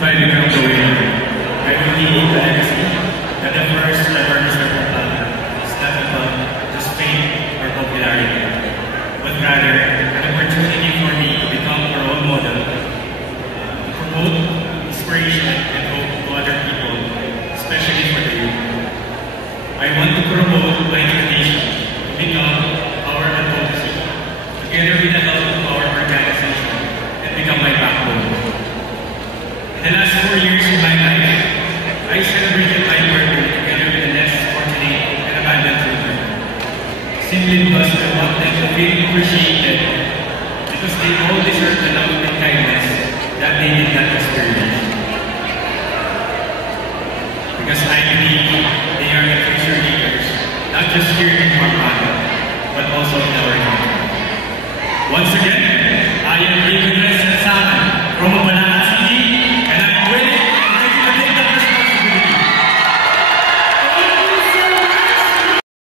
If I become the winner, I will leave the legacy that the first ever Mr. Pampanga is not about just fame or popularity, but rather an opportunity for me to become a role model, to promote inspiration and hope to other people, especially for the youth. I want to promote my tradition to become our advocacy, together with the help of our organization, and become my backbone. In the last 4 years of my life, I celebrated my birthday together with the less fortunate and abandoned children. Simply because I want them to feel appreciated, because they all deserve the love and kindness that they did not